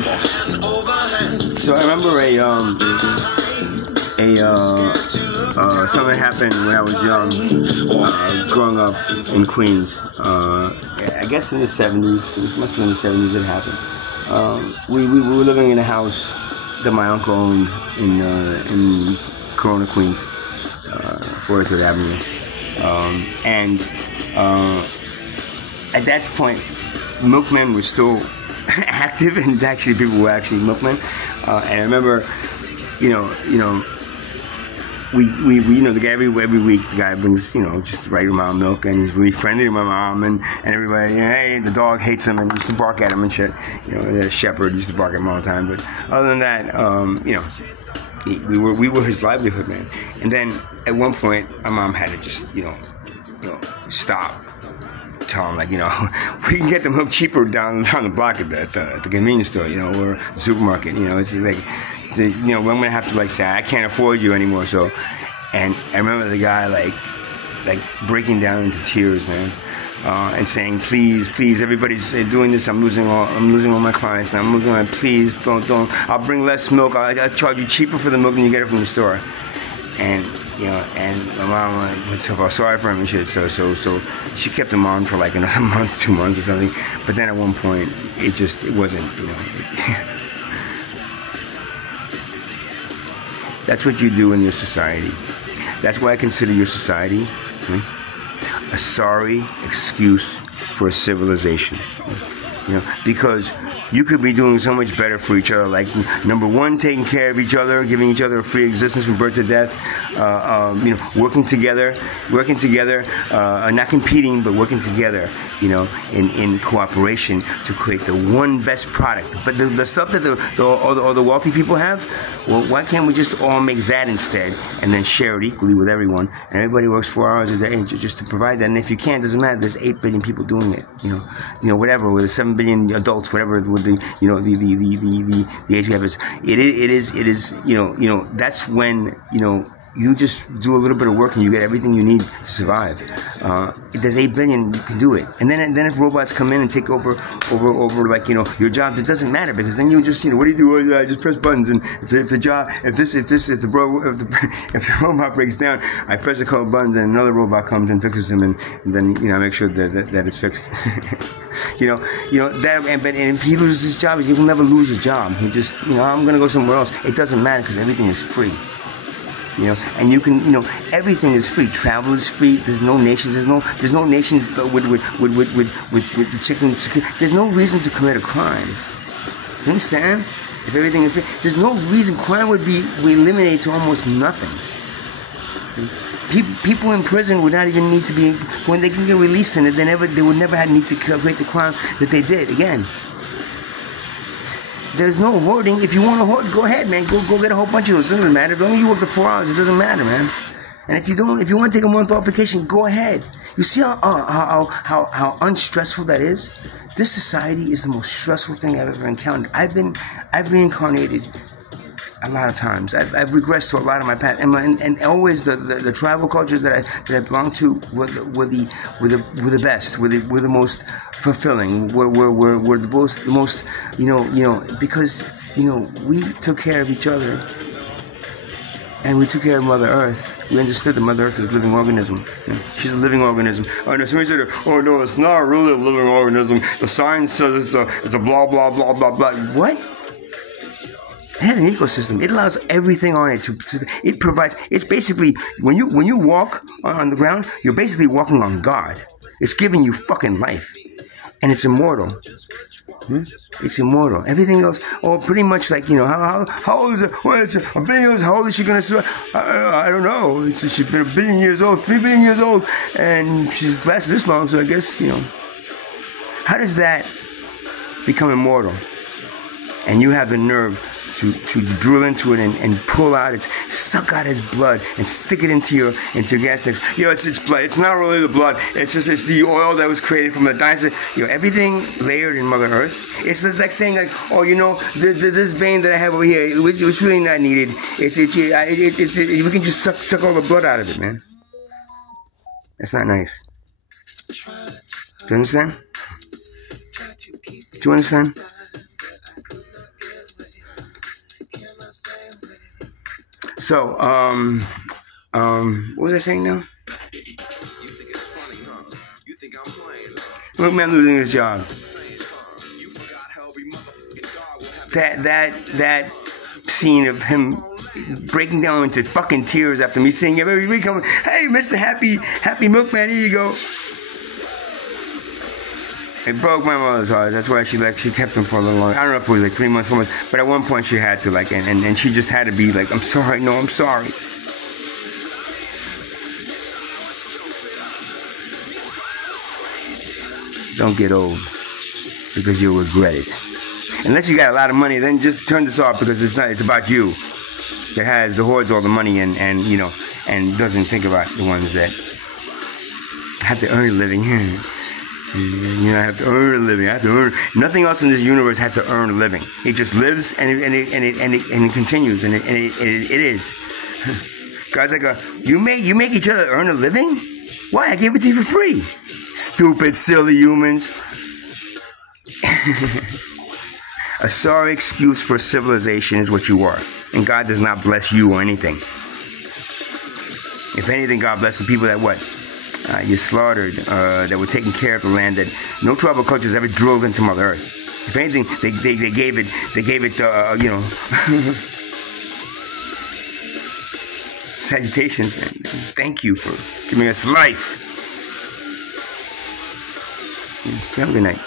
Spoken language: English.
So I remember something happened when I was young, growing up in Queens. I guess in the 70s. It must have been the 70s it happened. We were living in a house that my uncle owned in Corona, Queens, 43rd Avenue. At that point, milkmen were still active, and actually people were actually milkmen. And I remember, we the guy every week the guy brings just the right amount of milk, and he's really friendly to my mom and everybody. Hey, the dog hates him and used to bark at him and shit. The shepherd used to bark at him all the time. But other than that, we were his livelihood, man. And then at one point, my mom had to just stop. Tell him, like, we can get the milk cheaper down the block at the convenience store, or the supermarket. It's like, I'm gonna have to say I can't afford you anymore. So, and I remember the guy like breaking down into tears, man, and saying, please, everybody's doing this. I'm losing all my clients, and I'm losing my. Please don't. I'll bring less milk. I'll charge you cheaper for the milk than you get it from the store. And and my mom felt sorry for him and shit. So she kept him on for like another month, 2 months or something. But then at one point, it wasn't. That's what you do in your society. That's why I consider your society a sorry excuse for a civilization. Because you could be doing so much better for each other. Like, number one, taking care of each other, giving each other a free existence from birth to death. Working together, not competing, but working together. In cooperation to create the one best product. But the stuff that all the wealthy people have, well, why can't we just all make that instead, and then share it equally with everyone? And everybody works 4 hours a day just to provide that. And if you can't, it doesn't matter. There's 8 billion people doing it. Whatever, with 7 billion adults, whatever, with the age gap is. It is. That's when you just do a little bit of work and you get everything you need to survive. If there's 8 billion, you can do it. And then if robots come in and take over your job, it doesn't matter, because then you just what do you do? I just press buttons, and if the robot breaks down, I press a couple buttons and another robot comes and fixes him, and then I make sure that it's fixed. But if he loses his job, he will never lose his job. He just I'm gonna go somewhere else. It doesn't matter, because everything is free. And you can, everything is free. Travel is free. There's no nations. There's no nations with checking security. There's no reason to commit a crime. You understand? If everything is free, there's no reason. Crime would be eliminated to almost nothing. People in prison would not even need to be, when they can get released in it, they would never have need to commit the crime that they did again. There's no hoarding. If you want to hoard, go ahead, man. Go get a whole bunch of those. It doesn't matter. As long as you work the 4 hours, it doesn't matter, man. And if you want to take a month off vacation, go ahead. You see how unstressful that is? This society is the most stressful thing I've ever encountered. I've reincarnated a lot of times. I've regressed to a lot of my past, and always the tribal cultures that I belong to were the best, were the most fulfilling, were the most because we took care of each other, and we took care of Mother Earth. We understood that Mother Earth is a living organism. She's a living organism. Oh no, somebody said, oh no, it's not really a living organism. The science says it's a blah blah blah blah blah. What? It has an ecosystem. It allows everything on it it provides. It's basically, when you walk on the ground, you're basically walking on God. It's giving you fucking life, and it's immortal. It's immortal. Everything else, pretty much like how old is it? Well, it's a billion years. How old is she gonna survive? I don't know. She's been 1 billion years old, 3 billion years old, and she's lasted this long. So I guess how does that become immortal? And you have the nerve to drill into it and pull out suck out its blood and stick it into your gas tanks. It's blood. It's not really the blood. It's the oil that was created from the dinosaur. Everything layered in Mother Earth. It's like saying this vein that I have over here, it's really not needed. We can just suck all the blood out of it, man. That's not nice. Do you understand? Do you understand? So, what was I saying now? Milkman losing his job. That scene of him breaking down into fucking tears after me saying every week, hey, Mr. Happy Milkman, here you go. It broke my mother's heart. That's why she kept him for a little longer. I don't know if it was like 3 months, 4 months, but at one point she had to and she just had to be like, I'm sorry, no, I'm sorry. Don't get old, because you'll regret it. Unless you got a lot of money, then just turn this off, because it's about you. That hoards all the money and doesn't think about the ones that have to earn a living. I have to earn a living. I have to earn. Nothing else in this universe has to earn a living. It just lives and it continues and it is. God's like, you make each other earn a living? Why? I gave it to you for free. Stupid, silly humans. A sorry excuse for civilization is what you are, and God does not bless you or anything. If anything, God bless the people that you slaughtered, that were taking care of the land that no tribal cultures ever drilled into Mother Earth. If anything, they gave it salutations, man. Thank you for giving us life. Have a good night.